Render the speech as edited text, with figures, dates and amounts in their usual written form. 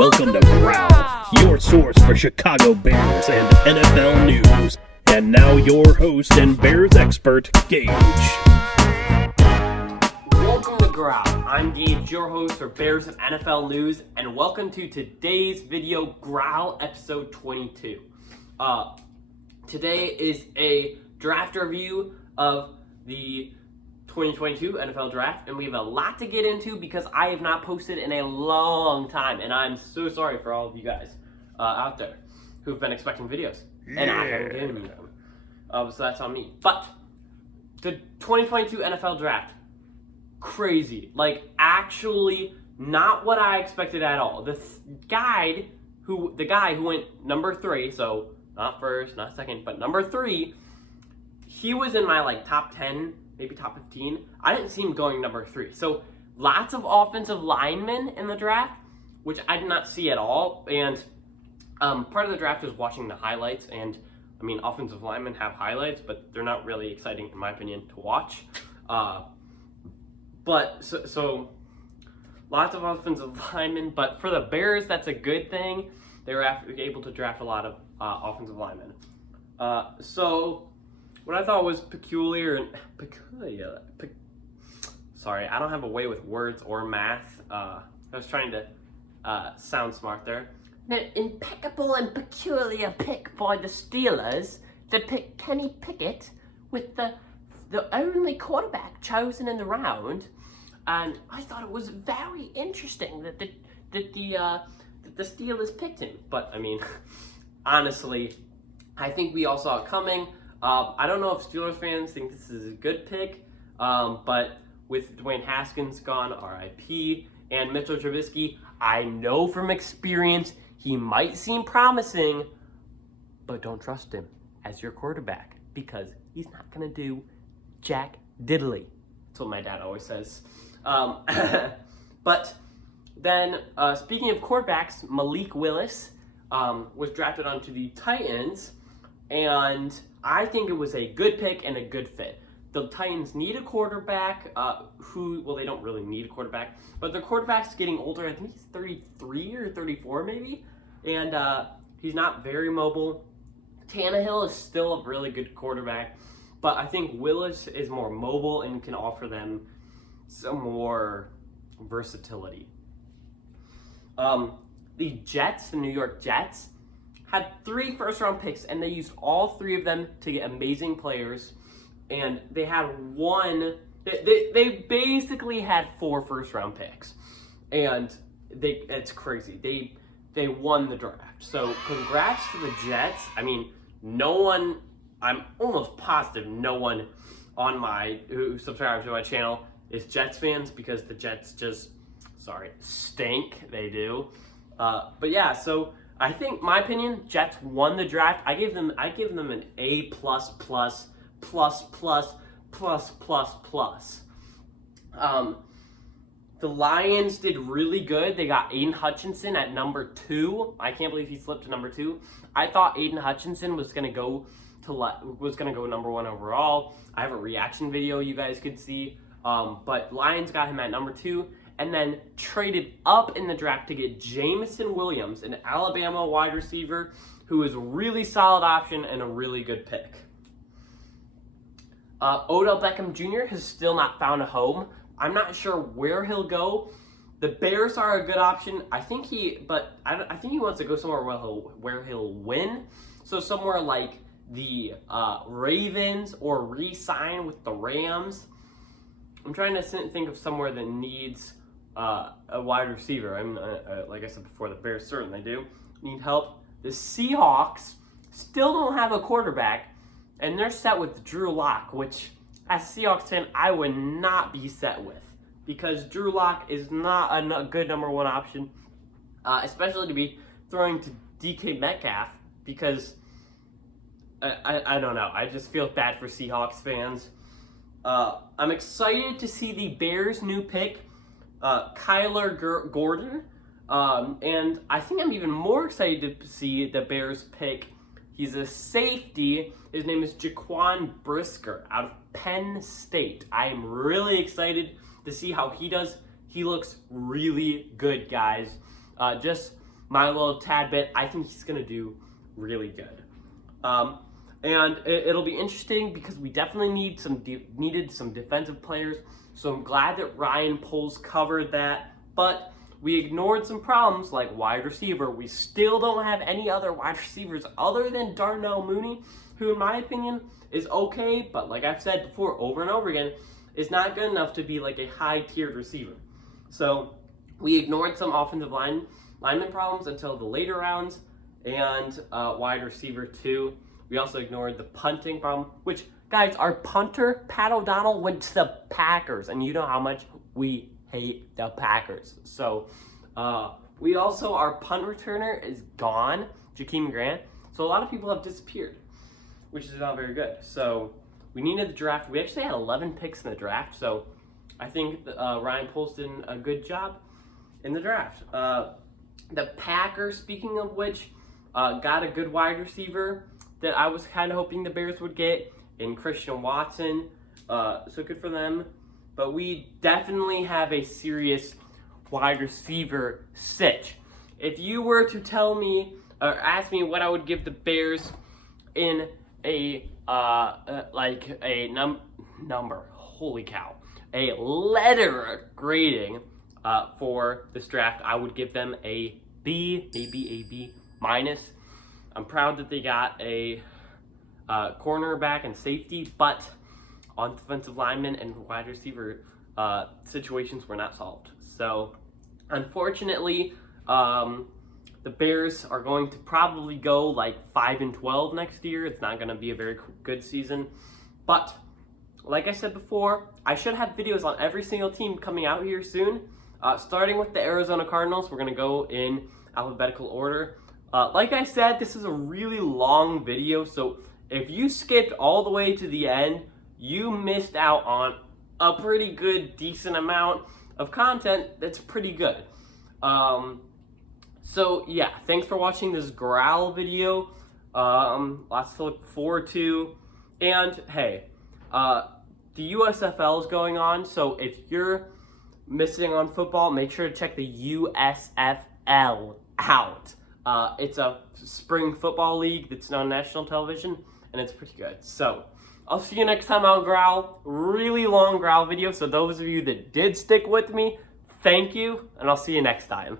Welcome to Growl, your source for Chicago Bears and NFL news. And now your host and Bears expert, Gage. Welcome to Growl. I'm Gage, your host for Bears and NFL news, and welcome to today's video, Growl episode 22. Today is a draft review of the 2022 NFL draft, and we have a lot to get into because I have not posted in a long time, and I'm so sorry for all of you guys out there who've been expecting videos, and I haven't given you them. So that's on me. But the 2022 NFL draft, crazy. Like, actually not what I expected at all. The guy who went number 3, so not first, not second, but number 3, he was in my top 10, maybe top 15. I didn't see him going number 3. So lots of offensive linemen in the draft, which I did not see at all. And part of the draft was watching the highlights. And I mean, offensive linemen have highlights, but they're not really exciting, in my opinion, to watch. But so lots of offensive linemen. But for the Bears, that's a good thing. They were able to draft a lot of offensive linemen. So what I thought was sorry, I don't have a way with words or math. I was trying to sound smart there. An impeccable and peculiar pick by the Steelers to pick Kenny Pickett with the only quarterback chosen in the round, and I thought it was very interesting that the Steelers picked him. But I mean, honestly, I think we all saw it coming. I don't know if Steelers fans think this is a good pick, but with Dwayne Haskins gone, RIP, and Mitchell Trubisky, I know from experience he might seem promising, but don't trust him as your quarterback because he's not going to do jack diddly. That's what my dad always says. But then, speaking of quarterbacks, Malik Willis was drafted onto the Titans, and I think it was a good pick and a good fit. The Titans need a quarterback they don't really need a quarterback, but their quarterback's getting older. I think he's 33 or 34 maybe, and he's not very mobile. Tannehill is still a really good quarterback, but I think Willis is more mobile and can offer them some more versatility. The New York Jets, had 3 first-round picks, and they used all 3 of them to get amazing players. And they had they basically had 4 first-round picks, and it's crazy. They won the draft. So congrats to the Jets. I mean, I'm almost positive no one who subscribes to my channel is Jets fans because the Jets just stink. They do. But yeah, so I think, my opinion, Jets won the draft. I give them an A+++++++++. The Lions did really good. They got Aiden Hutchinson at number 2. I can't believe he slipped to number 2. I thought Aiden Hutchinson was gonna go number 1 overall. I have a reaction video you guys could see. But Lions got him at number 2. And then traded up in the draft to get Jameson Williams, an Alabama wide receiver who is a really solid option and a really good pick. Odell Beckham Jr. has still not found a home. I'm not sure where he'll go. The Bears are a good option. I think he wants to go somewhere where he'll win. So somewhere like the Ravens or re-sign with the Rams. I'm trying to think of somewhere that needs a wide receiver. I mean, like I said before, the Bears certainly do need help. The Seahawks still don't have a quarterback, and they're set with Drew Lock, which, as a Seahawks fan, I would not be set with because Drew Lock is not a good number 1 option, especially to be throwing to DK Metcalf because I don't know. I just feel bad for Seahawks fans. I'm excited to see the Bears' new pick, Kyler Gordon, and I think I'm even more excited to see the Bears pick. He's a safety. His name is Jaquan Brisker out of Penn State. I am really excited to see how he does. He looks really good, guys. Just my little tad bit, I think he's going to do really good. And it'll be interesting because we definitely needed some defensive players. So I'm glad that Ryan Poles covered that. But we ignored some problems like wide receiver. We still don't have any other wide receivers other than Darnell Mooney, who in my opinion is okay, but like I've said before over and over again, is not good enough to be like a high-tiered receiver. So we ignored some offensive lineman problems until the later rounds, and wide receiver too. We also ignored the punting problem, which, guys, our punter, Pat O'Donnell, went to the Packers, and you know how much we hate the Packers. So we also, our punt returner is gone, Jakeem Grant. So a lot of people have disappeared, which is not very good. So we needed the draft. We actually had 11 picks in the draft, so I think Ryan Poles did a good job in the draft. The Packers, speaking of which, got a good wide receiver that I was kind of hoping the Bears would get in Christian Watson. So good for them. But we definitely have a serious wide receiver sitch. If you were to tell me or ask me what I would give the Bears in a number, holy cow, a letter grading for this draft, I would give them a B, maybe a B minus. I'm proud that they got a cornerback and safety, but on defensive linemen and wide receiver situations were not solved. So, unfortunately, the Bears are going to probably go like 5-12 next year. It's not going to be a very good season. But, like I said before, I should have videos on every single team coming out here soon. Starting with the Arizona Cardinals, we're going to go in alphabetical order. Like I said, this is a really long video, so if you skipped all the way to the end, you missed out on a pretty good, decent amount of content that's pretty good. So yeah, thanks for watching this Growl video. Lots to look forward to. And hey, the USFL is going on, so if you're missing on football, make sure to check the USFL out. It's a spring football league that's on national television, and it's pretty good. So, I'll see you next time on Growl. Really long Growl video, so those of you that did stick with me, thank you, and I'll see you next time.